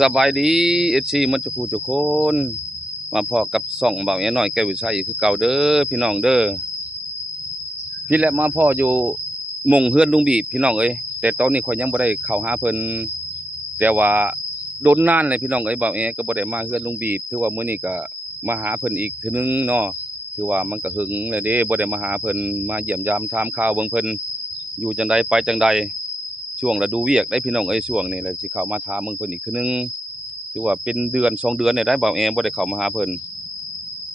สบายดีเอซีมันจะคูทุกคนมาพอกับส่องเบาแย่น้อยแก้ววิชัยคือเก่าเด้อพี่น้องเด้อพี่แหละมาพ่ออยู่มงเฮือนลุงบีพี่น้องเอ้ยแต่ตอนนี้ข่อยยังบ่ได้เข้าหาเพิ่นแต่ว่าโดนนานเลยพี่น้องเอ้ยเบาแย่ก็บ่ได้มาเฮือนลุงบีถือว่ามื้อนี้ก็มาหาเพิ่นอีกเทื่อนึงเนาะถือว่ามันก็หึงแล้วเด้บ่ได้มาหาเพิ่นมาเยี่ยมยามถามข่าวเบิ่งเพิ่นอยู่จังใดไปจังใดช่วงฤดูเวียกได้พี่น้องเอ้ยช่วงนี้แหละสิเข้ามาถามเบิ่งเพิ่นอีกเทื่อนึง ถือว่าเป็นเดือน2 เดือนเนี่ยได้บ่าวแอบ่ได้เข้ามาหาเพิ่น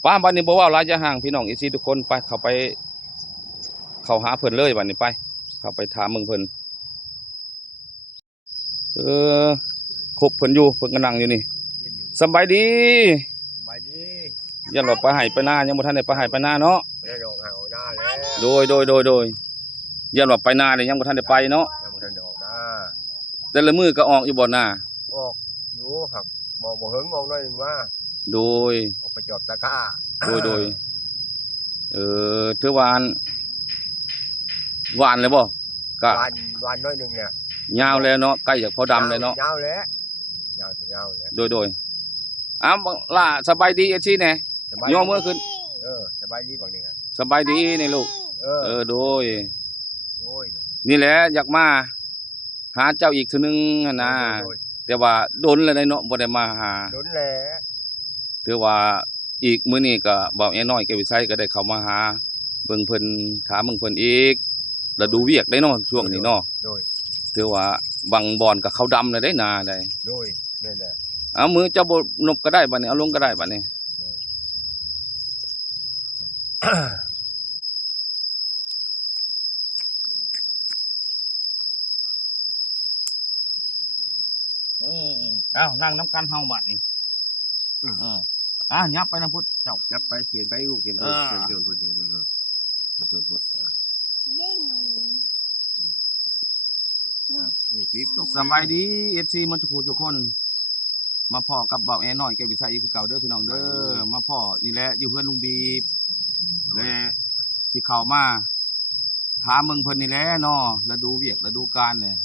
ป้าบัดนี้บ่เว้าหลายอย่าห่างพี่น้องอีซี่ทุกคนไปเข้าหาเพิ่นเลยบัดนี้ไปเข้าไปถามเพิ่นเออคบเพิ่นอยู่เพิ่นก็นั่งอยู่นี่สบายดีสบายดียันว่าไปให้ไปนายังบ่ทันได้ไปให้ไปนาเนาะไม่ได้ดอกหาหน้าแล้วโดยยันว่าไปนาเนี่ยยังบ่ทันได้ไปเนาะยังไม่ได้ดอกหน้าแต่ละมื้อก็ออกอยู่บ่นาออกอยู่หักบ่เฮิงออกหน่อยนึงว่าโดยออกไปจอบตะกร้าโดยถือว่าหวานเลยบ่ก็วันน้อยนึงเนี่ยยาวแล้วเนาะใกล้จากพอดำเลยเนาะยาวแล้วยาวโดยอ้าวล่ะสบายดีเอซี่แน่ย่อมือขึ้นสบายดีฝั่งนี้ไงสบายดีนี่ลูกโดยนี่แหละอยากมาหาเจ้าอีกทีนึงนะแต่ว่าโดนเลยได้เนาะบ่ได้มาหาโดนแล้วถือว่าอีกมื้อนี้ก็บ่าวแอน้อยแก้ววิไสก็ได้เข้ามาหาเบิ่งเพิ่นถามเบิ่งเพิ่นอีกแล้วดูเวียกได้เนาะช่วงนี้เนาะถือว่าบางบ่อนก็เขาดำเลยได้นาได้นั่นแหละเอามือเจ้าบ่นบก็ได้บัดนี้เอาลงก็ได้บัดนี้อ้าวนั่งน้ำกันเฮาบัดนี้ยับไปนะพุทธเจ้ายับไปเขียนไปลูกเขียนพูดสบายดีเอฟซีมันทุกคนมาพ่อกับบ่าวแอน้อยแก้ววิไสคือเก่าเด้อพี่น้องเด้อมาพ่อนี่แหละอยู่เพื่อนลุงบีบและสิเข้ามาถามเมืองเพิ่นนี่แหละเนาะฤดูเวียกฤดูกาลเนี่ย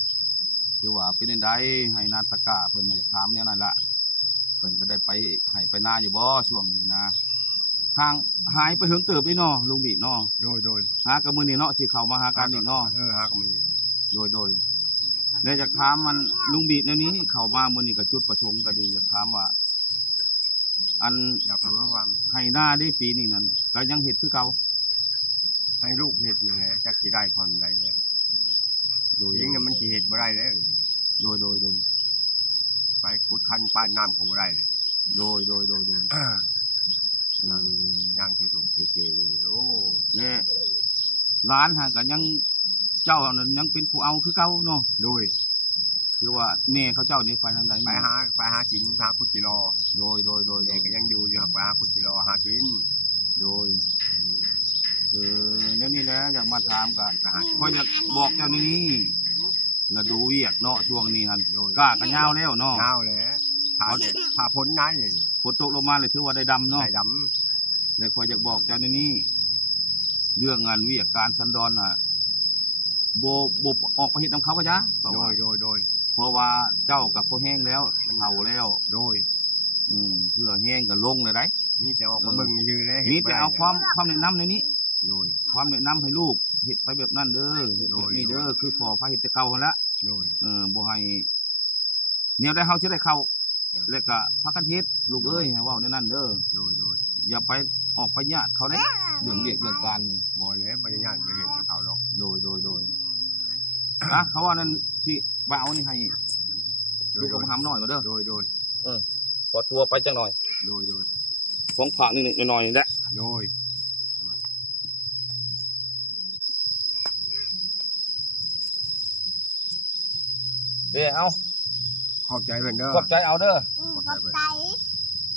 คือว่าเป็นจังไดให้นาตะกะเพิ่นอยากถามแนวนั้นล่ะเพิ่นก็ได้ไปให้ไปนาอยู่บ่ช่วงนี้นะห่างหายไปเหิงเติบนี่เนาะลุงบีบเนาะโดยหากับมื้อนี้เนาะสิเข้ามาหากันอีกเนาะหากับมื้อนี้โดยแล้วอยากถามมันลุงบีบแนวนี้เข้ามามื้อนี้ก็จุดประสงค์ก็ดีอยากถามว่าอันอยากรู้ว่าให้หน้าได้ปีนี้นั่นก็ยังเฮ็ดคือเก่าให้ลูกเฮ็ดนี่แหละจักสิได้พร้อมได้แล้วเองน่ะมันสิเฮ็ดบ่ได้แล้วโดยไปขุดคันป้านน้ำก็บ่ได้เลยโดยย่างจู่ๆเก๋ๆอย่างนี้โอ้เนี่ยร้านหาก็ยังเจ้านั้นยังเป็นผู้เอาคือเก่าเนาะโดยคือว่าแม่เขาเจ้านี่ไปทางใดไปหากินหาขุดจิรอโดยแม่ก็ยังอยู่ไปหาขุดจิรอหากินโดยแล้วนี่แหละอยากมาถามกันเพราะอยากบอกเจ้านี่ฤดูเวียกเนาะช่วงนี้หั่นก้าก็ยาวแล้วเนาะยาวแล้วถ้าพ้นนั้นฝนตกลงมาเลยถือว่าได้ดำเนาะได้ดำเลยคอยอยากบอกเจ้านี่เรื่องงานเวียกการสันดอนน่ะโบออกไปเฮ็ดนำเขาก็จ้ะโดยเพราะว่าเจ้ากับพอแห้งแล้วมันเฒ่าแล้วโดยเพื่อแห้งก็ลงเลยได้มีแต่ออกมาเบิ่งซื่อๆเลยมีแต่เอาความแนะนำในนี้โดยความแนะนำให้ลูกเฮ็ดไปแบบนั้นเด้อเฮ็ดแบบนี้เด้อคือพ่อพาเฮ็ดแต่เก่าหั่นละโดยบ่ให้แนวได้เฮาสิได้เข้าแล้วก็พากันเฮ็ดลูกเอ้ยให้เว้าในนั้นเด้อโดยอย่าไปออกไปญาติเขาเด้เรื่องเรียกเรื่องการนี่บ่แล้วบ่ได้ญาติบ่เฮ็ดกับเขาหรอกโดยเขาว่านั่นสิบ่เอานี่ให้ลูกกับหำหน่อยก็เด้อโดยขอตัวไปจังหน่อยโดยของฝากนิดๆหน่อยๆนี่แหละโดยเด้เอาขอบใจเพิ่นเด้อขอบใจเอาเด้อขอบใจ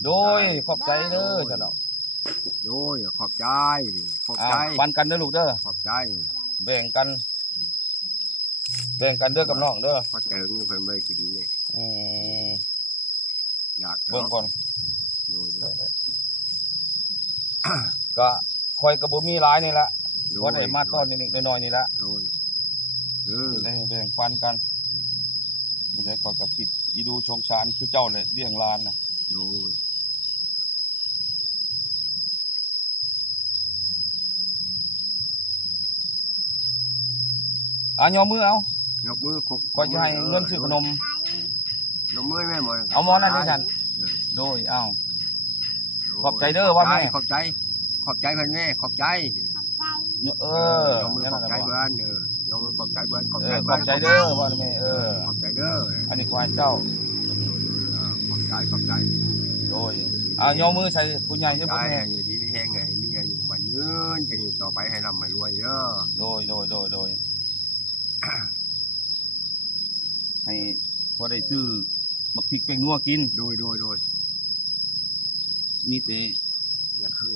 โดยขอบใจเด้อฉันเนาะโดยขอบใจปันกันเด้อลูกเด้อขอบใจแบ่งกันเด้อกับน้องเด้อพอเติงเพิ่นบ่ได้กินนี่อยากเบิ่งก่อนโดยก็คอยก็บ่มีหลายนี่ละบ่ได้มาต้อนนิดๆน้อยๆนี่ละโดยได้แบ่งปันกันนี่ได้ก็คิด อีดูชงชานคือเจ้าเลยเลี้ยงหลานนะ โดย ยอมมือเอา ยกมือ ก็จะให้เงินซื้อขนม ยกมือแม่หมด เอาหมอนั่นด้วยกัน เออ โดยเอา ขอบใจเด้อว่าแม่ ขอบใจเพิ่นแม่ขอบใจ ย กมือ นั่น ขอบ น่ะ ใจ บ่ เพิ่นยกมือขอบใจเพิ่นขอบใจ ข เพิ่ อน บใจเด้อว่าแม่ขอบใจเด้อ อันนี้ควายเจ้า ขอบใจ โดยยอมมือใส่ผู้ใหญ่เด้อ ใจ พ่อแม่ อยู่ดีมีแห้งไงมีอายุมันยืนจะอยู่ต่อไปให้ร่ำให้รวยเด้อ โดย ให้พอได้ซื้อบักพริกเป็นนัวกิน โดย มีแต่ อย่าคือ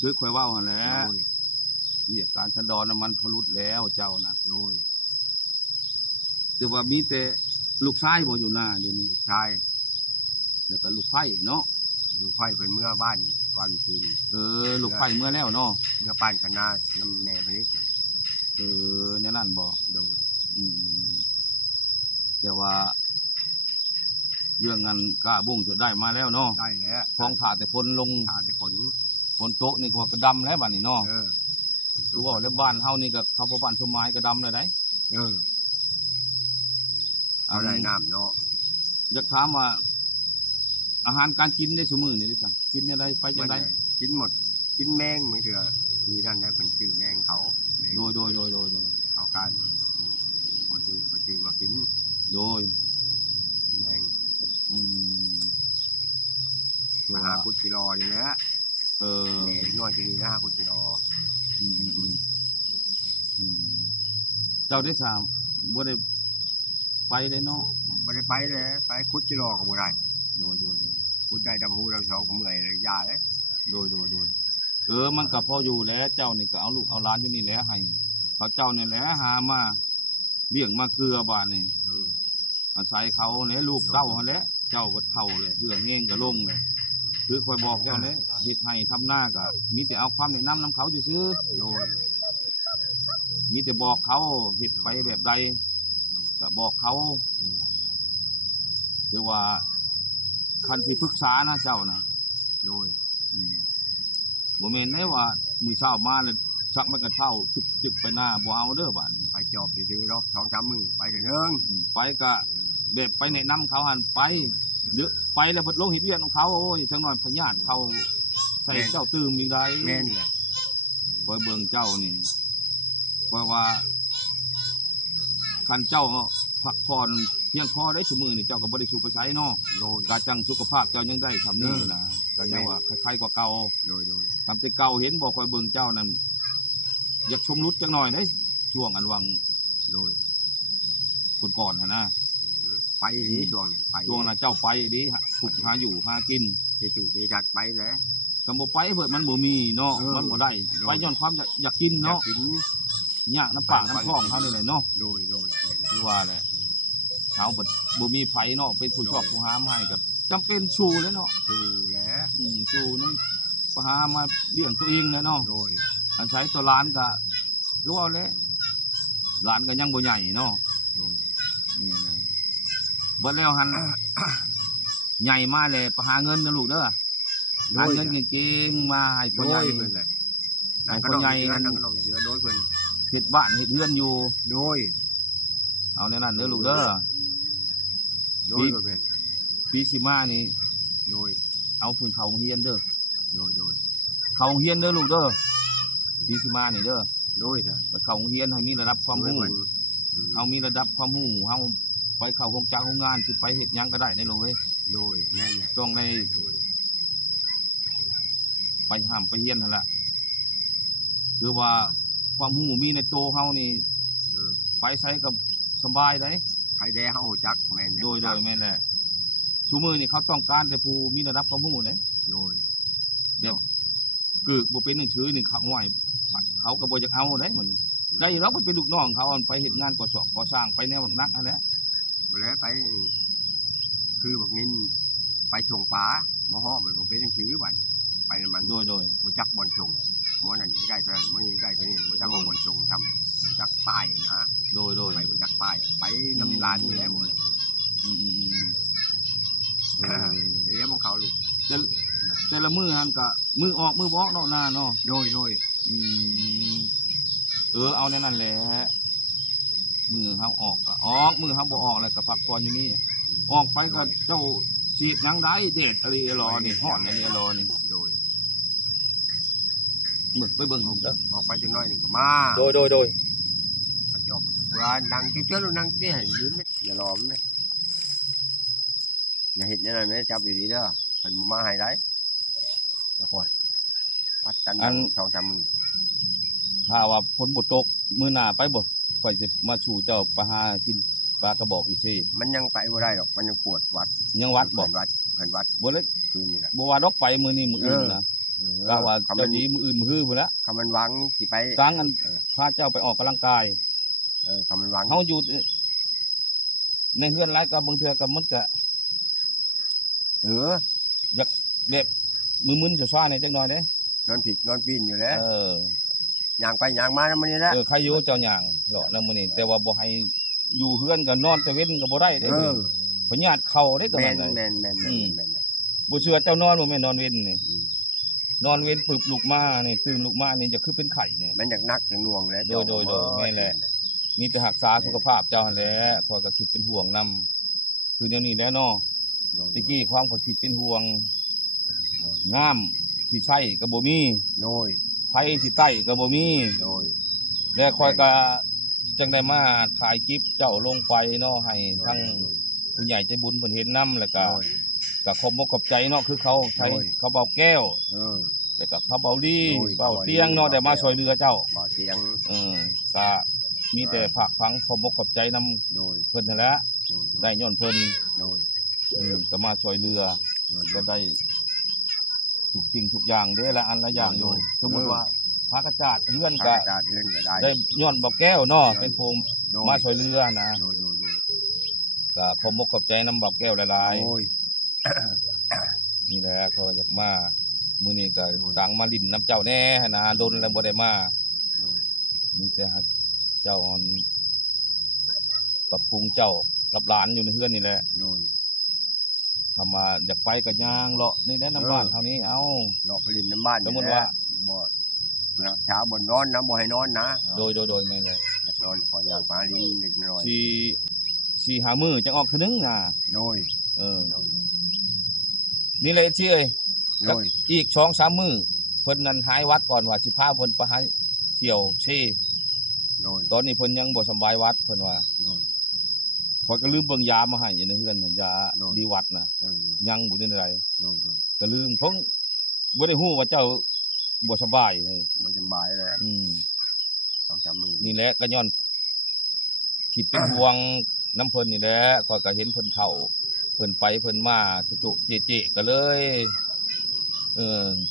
คือข่อยเว้าหั่นแหละ โดย เหตุการณ์ชันดอนน่ะมันพลุดแล้วเจ้านะ โดย แต่ว่ามีแต่ลูกชายบ่อยู่หน้าเดี๋ยวนี้ ลูกชาย แล้วก็ลูกไผ่เนาะ ลูกไผ่เพิ่นเมื่อบ้านวันคืน ลูกไผ่เมื่อแล้วเนาะ เมื่อป้านคณะน้ำแม่เพิ่นนี่ ในนั้นบ่ โดย อืมแต่ว่า เรื่องงานกล้าบุ้งจะได้มาแล้วเนาะ ได้แล้ว คลองถ่าแต่ฝนลง ทาแต่ผล ฝนโตะนี่ก็ว่ากระดำแล้วบัดนี้เนาะ รู้ว่าแล้วบ้านเฮานี่ก็เขาบ่บ้านชมไม้กระดำเลยได้ เอาไรน้ำเนาะ อยากถามว่า อาหารการกินได้ซุมื้อนี่ได้จ้ะกินอะไรไปจังได๋ กินหมดกินแมงมือเถื่อมีนั่นได้เพิ่นชื่อแมงเขาแมง โดย เขาการคนชื่อมากิน โดย แมง อืม มาหาคุดกิโลนี่แหละ เออ แหน่น้อยจะนี่นะคุดกิโล อืมเจ้าได้สามบ่ได้ไปได้เนาะ ไม่ได้ไปเลยไปคุดกิโลก็บ่ได้ โดย คุดได้ดำหูดำสองก็เมื่อยเลยยาเลย มันก็พออยู่แล้วเจ้านี่ก็เอาลูกเอาหลานอยู่นี่แหละให้เขาเจ้านี่แหละหามาเลี้ยงมาเกลือบาดนี่อาศัยเขาแหละลูกเต้าหั่นแหละเจ้าก็เฒ่าเลยเหือแห้งก็ลงเลยคือคอยบอกเจ้าเลยเฮ็ดให้ทำหน้าก็มีแต่เอาความแนะนำนํเขาซื่อ โดย ๆมีแต่บอกเขาเฮ็ดไปแบบใดก็บอกเขาคือว่าคันที่ปรึกษานะเจ้านะ โดย บ่แม่นได้ว่ามื้อเช้ามาแล้วชักมันก็เท่าจึกไปหน้าบ่เอาเด้อบาดนี้ ไปจอบไปซื้อดอก2-3มื้อไปเถอะเนึง ไปก็แบบไปแนะนำเขาหั่นไปเด้อไปแล้วเพิ่นลงเฮ็ดเวียกของเขาโอ้ยจังน้อยพญาติเขาใส่เจ้าตื่มอีกได้ แม่นเลย คอยเบิ่งเจ้านี่คอยว่าคันเจ้าพักผ่อนเพียงพอได้ซุมื้อนี่เจ้าก็บ่ได้สูบไปใช้เนาะ โดย กะจังสุขภาพเจ้ายังได้ซำนี้นะก็ยังว่าคล้ายๆกว่าเก่า โดย ทำแต่เก่าเห็นบ่คอยเบิ่งเจ้านั่นอยากชมรุดจังหน่อยได้ช่วงอันวัง โดย ก่อนๆหั่นนะ ไปดีช่วงนั้นไป ช่วงน่ะเจ้าไปดิฝึกหาอยู่หากิน เจ๊จุเจ๊จัดไปแล้ว ก็บ่ไปเพิ่นมันบ่มีเนาะมันบ่ได้ไปย้อนความอยากกิน อยา เนาะ กกิน ยากน้ำปากน้ำท้องเฮานี่แหละเนาะ โดยแม่น คือว่าแหละเฮาบ่มีไผเนาะเป็นผู้ชอบผู้หามาให้ก็จำเป็นชูแล้วเนาะ ดูแล้ว ชูนี่ผู้หามาเลี้ยงตัวเองแหละเนาะ โดย อันใช้ตัวหลานก็รู้เอาแหละหลานก็ยังบ่ใหญ่เนาะ โดย นี่แหละเบิดแล้วหัน ใหญ่มาเลยไปหาเงินนะลูกเด้อหาเงินเก่งๆมาให้พ่อใหญ่ เพิ่นเลย ให้พ่อใหญ่ นั่งขนมเสือโดยเพิ่น เฮ็ดบ้านเฮ็ดเรือนอยู่ โดย เอาแนวนั้นเด้อลูกเด้อ โดยเพิ่น ปีสิมานี่ โดย เอาเพิ่นเข้าโรงเรียนเด้อ โดย เข้าโรงเรียนเด้อลูกเด้อปีสิมานี่เด้อ โดยจ้ะ ไปเข้าโรงเรียนให้มีระดับความรู้เฮามีระดับความรู้เฮาไปเข้าโรงจ้างโรงงานสิไปเฮ็ดหยังก็ได้ลูกเอ้ย โดยแม่นแหละ ต้องใน โดย ไปห้ามไปเฮียนนั่นล่ะคือว่าความรู้มีในโตวเฮานี่ไปไสก็สบายได้ ใครแด้เฮาจักแม่น โดยแม่นแหละชูมือนี่เขาต้องการแต่ผู้มีระดับความรู้เด้ โดย แบบกึกบ่เป็นหนังสือนี่เขาห้อยเขาก็บ่อยากเอาเด้มันได้เราไปเป็นลูกน้องเขาไปเฮ็ดงานก่อสร้างไปแนวนักนั่นแหละ บ่แล้วไปคือบักนินไปชงปลาหมอฮ้อมันบ่เป็นหนังสือบัดไปนำมัน โดย บ่จักบ่อนชงหมอนั่นได้เท่านั้นหมอนี่ได้เท่านี้บ่จักบ่อนชงทำบ่จักป้ายนะ โดย ไปบ่จักป้ายไปนำร้านนี่แหละบ่ อืม เออ เลี้ยงของเขาลูก แต่ละมือหันก็มือออกมือบ่ออกเนาะหน้าเนาะ โดย อืมเอาแน่นั่นแหละมือเฮาออกก็ออกมือเฮาบ่ออกแล้วก็พักผ่อนอยู่นี่ออกไปก็เจ้าฉีดหยังได้เด็ดอะไรรอนี่ฮ้อนอะไรรอนี่ โดย มึกไปเบิ่งเด้อ ออกไปจังน้อยหนึงก็มา โดย กระจอกว่านั่งเจ้าๆลูกนั่งที่ให้ยืนไหมอย่าหลอมไหมอย่าเห็นนั่นไหมจับดีๆเด้อเพิ่นบ่มาให้ได้เดี๋ยวก่อนวัดตัน2-3มื้อ ถ้าว่าฝนบ่ตกมื้อหน้าไปบ่ข่อยสิมาสู่เจ้าไปหากินปลากระบอกอยู่ซิ มันยังไปบ่ได้หรอกมันยังปวดวัด ยังวัดบ่ เพิ่นวัด บ่เลย คืนนี่แหละ บ่ว่าดอกไปมื้อนี้มื้ออื่นนะกะว่า คำมั เจ้าน ดีมื้ออื่นมื้อฮื้อพุ่นละ คำมันวังสิไป กลางอัน เออ พาเจ้าไปออกกำลังกาย คำมันวัง เฮาอยู่ในเฮือนหลายก็บางเทื่อก็มันก็ เออ แบบมึนๆซ่าๆนี่จักหน่อยเด้ นอนผิดนอนปีนอยู่แล้ว ย่างไปย่างมาแล้วมันนี่แหละ ใครอยู่เจ้าหยังเลาะนำมื้อนี้แต่ว่าบ่ให้อยู่เฮือนก็นอนแต่เว้นก็บ่ได้เด้ เออ พญาติเข้าได้ตอน แม่ นั้น น ได้ แม่น อืม แม่นนะ บ่เชื่อเจ้านอนบ่แม่นนอนเว้นนี่ อืม นอนเว้นปึบลุกมานี่ตื่นลุกมานี่จะคือเป็นไข้นี่ มันอยากนักอยากหน่วงแล้ว โดยแม่นแหละ มีแต่รักษาสุขภาพเจ้าหั่นแหละข้อยก็คิดเป็นห่วงนํคือเดี๋ยวนี้แหล้วเนาะ โดย ตะกี้ความข้อยคิดเป็นห่วง โดย น้ำที่ใช้ก็บ่มี โดย ไผสิใต้ก็บ่มี โดย และข้อยก็จังได้มาถ่ายคลิปเจ้าลงไปเนาะให้ทั้งผู้ใหญ่ใจบุญเพิ่นเห็นนํแล้วก็ โดย ก็ขอบมกขอบใจเนาะคือเขาใช้ โดย เขาเบาแก้ว เออ แล้วก็เขาเบาลี่ โดย เบาเตียงเนาะ เบา ได้มา แก้ว ช่วยเหลือเจ้า บ่เสียง ก็มีแต่ภาคพังขอบมกขอบใจนํ โดย เพิ่นนั่นแหละ โดย ได้ย้อนเพิ่น โดย ก็มาช่วยเหลือ โดย ก็ได้ทุกสิ่งทุกอย่างเด้ละอันละอย่างอยู่ โดย สมมุติว่าพระกระจาดเฮือน ถ้า ก็ จาดเอื้อนก็ได้ ได้ย้อนเบาแก้วเนาะ โดย เป็นภูมิ โดย มาช่วยเหลือนะ โดย ก็ขอบมกขอบใจนํเบาแก้วหลาย โดย ๆนี่แหละเขาอยากมามื้อนี้ก็ โดย ต่างมาลิ้นน้ำเจ้าแน่หั้นนะดนแล้วบ่ได้มา โดย มีแต่หักเจ้าอันปรับปรุงเจ้ากับหลานอยู่ในเฮือนนี่แหละ โดย คำว่าอยากไปก็ย่างเลาะนี่ได้น้ำบ้านเท่านี้เอา เลาะไปริมน้ำบ้าน สมมุติว่า บ่เพื่อเช้าบ่นอนนะบ่ให้นอนนะ โดยไม่เลย อยากนอนขอย่างปลาลิ้นเล็กน้อย สี่หามือจังออกเทื่อนึงน่ะ โดย เออ โดย นี่เลยที่เอ้ย โดย อีก2-3มื้อเพิ่นนั้นหายวัดก่อนว่าสิพาเพิ่นไปหาเที่ยวเช โดย ตอนนี้เพิ่นยังบ่สำบายวัดเพิ่นว่า โดย ข้อยก็ลืมเบิ่งยามาให้อยู่ในเฮือนน่ะยา โดย ดีวัดน่ะ เออ ยังบ่ได้ได โดย ก็ลืมคงบ่ได้ฮู้ว่าเจ้าบ่สบายเลย บ่สบายแล้ว อืม 2-3มื้อ นี่แหละก็ย้อนคิดเป็นห่วงน้ำเพิ่นนี่แหละข้อยก็เห็นเพิ่นเข้าเพิ่นไปเพิ่นมาจุๆเจ๊ๆก็เลย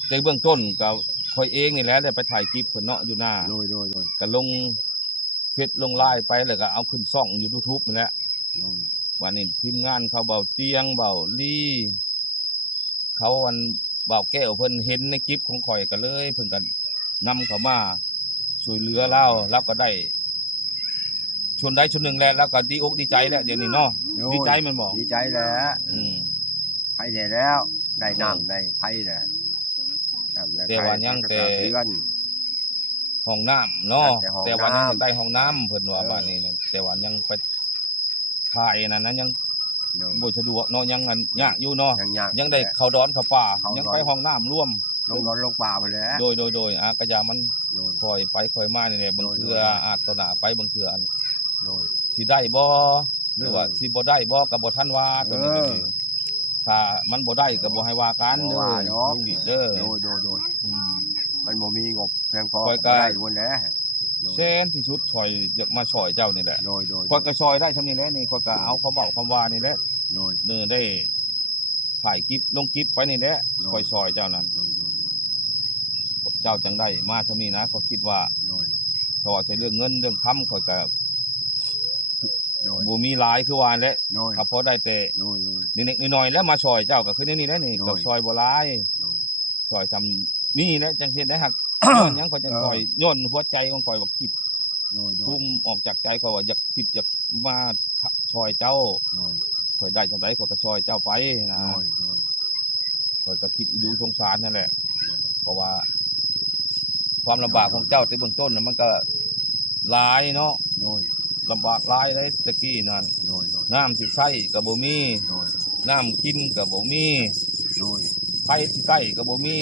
แต่เบื้องต้นก็ข้อยเองนี่แหละได้ไปถ่ายคลิปเพิ่นเนาะอยู่หน้า โดย ก็ลงเฟซลงไลน์ไปแล้วก็เอาขึ้นช่องอยู่ YouTube นี่แหละ โดย วันนี้ทีมงานเขาเบาเตียงเบาลี่เขาอันเบาแก้วเพิ่นเห็นในคลิปของข่อยก็เลย เพิ่นก็นำเขามาช่วยเหลือเราแล้วก็ได้ชวนได้ชวนหนึ่งแล้วแล้วก็ดีอกดีใจแล้วเดี๋ยวนี้เนาะ โดย ดีใจแมันบอก ดีใจแล้ว อืม ไผได้แล้วได้น้ำได้ไผแล้วน้ำได้ แต่ว่ายังแต่ เพื่อน ห้องน้ำเนาะ แต่ห้อง แต่ว่ายัง น้ำ ได้ห้องน้ำเพิ่นว่า เออ บ้านนี้นั่นแต่ว่ายังไปถ่ายนั่นนะยัง โดย บ่สะดวกเนาะยังอันยากอยู่เนาะ ยังยาก ยังได้เข้าดอนเข้าป่า เข้าดอน ยังไปห้องน้ำร่วม ลงนอนลงป่าไปแล้ว โดยกระยามัน โดย คอยไปคอยมานี่แหละบาง โดย เทื่ออาจต่อหน้าไปบางเทื่ออัน โดย สิได้บ่หรือว่า เออ สิบ่ได้บ่ก็บ่ทันว่าตัวนี้ เออ ตัวนี้ถ้ามันบ่ได้ก็บ่ให้ว่ากัน บ่ เด้อ ว่าดอก ลุงวิกเด้อ โดย อืม มันบ่มีงบเพียงพอ ข้อยก็ ได้วนแล้วโดย แซนที่สุดช่วยอยากมาช่วยเจ้านี่แหละ โดย ข้อยก็ช่วยได้ซำนี้แหละนี่ข้อยก็เอาความเว้าความว่านี่แหละ โดย เด้อได้ถ่ายคลิปลงคลิปไปนี่แหละ โดย ค่อยช่วยเจ้านั้น โดย เจ้าจังได้มาซำนี้นะก็คิดว่า โดย เขาว่าใช้เรื่องเงินเรื่องคำข้อยก็ โดย บ่มีหลายคือว่าแหละ โดย ถ้าพอได้แต่ โดย นิดๆหน่อยๆแล้วมาซอยเจ้าก็คือนี่แหละนี่ โดย ก็ซอยบ่หลาย โดย ซอยทำนี่แหละจังซี่ได้ฮัก ย้อนหยังก็จังซอยย้อนหัวใจของข่อยว่าคิด โดย พุ่มออกจากใจข่อยว่าอยากคิดอยากมาซอยเจ้า โดย ข่อยได้จำได้ข่อยก็ช่วยเจ้าไปนะ โดยโดย ข่อยก็คิดดูสงสารนั่นแหละเพราะว่า ความลำบากของเจ้าแต่เบื้องต้นน่ะมันก็หลายเนาะ โดย ลำบากหลายเลยตะกี้นั่น โดยโดย น้ำสิใช้ก็บ่มี โดย น้ำกินก็บ่มี โดย ไผสิใกล้ก็บ่มี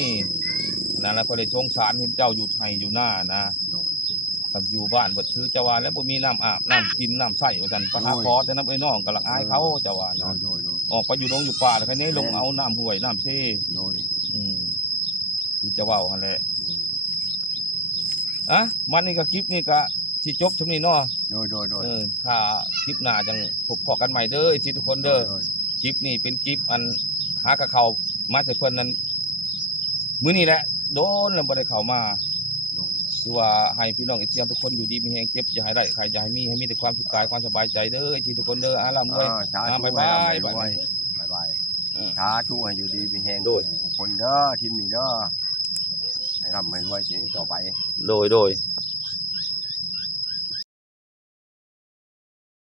นั่นแหละก็เลยสงสารเห็นเจ้าอยู่ไทยอยู่หน้านะ โดย กับอยู่บ้านเบิดซื้อเจ้าว่าแล้วบ่มีน้ำอาบน้ำกินน้ำใช้ว่าซั่นไปหา โอ้ย ขอแต่น้ำไอ้น้องก็ลังอายเขาเจ้าว่า โด นะ ยโดยโดย ออกไปอยู่ดงอยู่ป่าแล้วคันนี้ลงเอาน้ำห้วยน้ำเซ่ โดย คือจะเว้าหั่นแหละ โดย อะมันนี่ก็คลิปนี่ก็สิจบซำนี้เนาะ โดยโดยโดย ถ้าคลิปหน้าจังพบพอกันใหม่เด้อสิทุกคนเด้อคลิปนี้เป็นคลิปอันหากะเข้ามาจากเพิ่นนั้นมื้อนี้แหละโดนแล้วบ่ได้เข้ามา โดย คือว่าให้พี่น้องเอเชียทุกคนอยู่ดีมีแรงเจ็บอย่าให้ได้ใครอย่าให้มีแต่ความสุขกายความสบายใจเด้อทุกคนเด้ออาล่ำเลย สาธุ บ๊ายบาย บ๊ายบายบ๊ายบาย อืม สาธุให้อยู่ดีมีแฮง โดย ผู้คนเด้อทีมนี้เด้อให้ร่ำให้รวยจริงต่อไป โดย